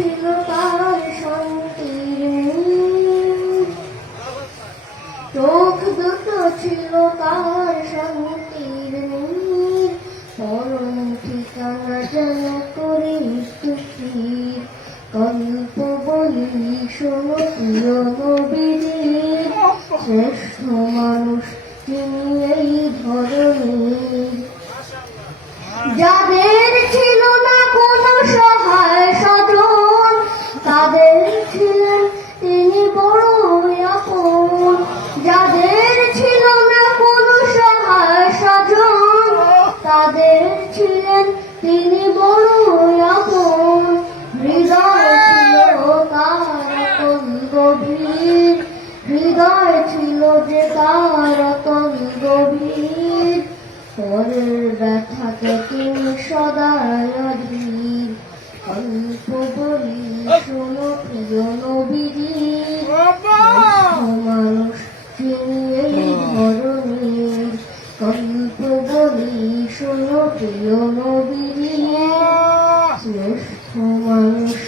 ছিল তার শান্তির, চোখ দুটো ছিল তার শান্তির, পরম ঠিকানা যেন করি সুখীর। গল্প বলি শোনো প্রিয় নবীর, শ্রেষ্ঠ মানুষ তিনি এই ধরনের। যাদের ছিল না কোনো সহায় সাধন, তাদের ছিলেন তিনি বড় আপন। যাদের ছিল না কোনো সহায় সাধন, তাদের ছিলেন তিনি বড় আপন। হৃদয় ছিল তার অতল গভীর, হৃদয় ছিল যে তার অতল গভীর, পরের ব্যথাকে তিনি সদাই অধীর। গল্প বলি শোনো প্রিয় নবীর, মানুষ তিনি এই ধরনের। গল্প বলি শোনো প্রিয় নবীর, শ্রেষ্ঠ মানুষ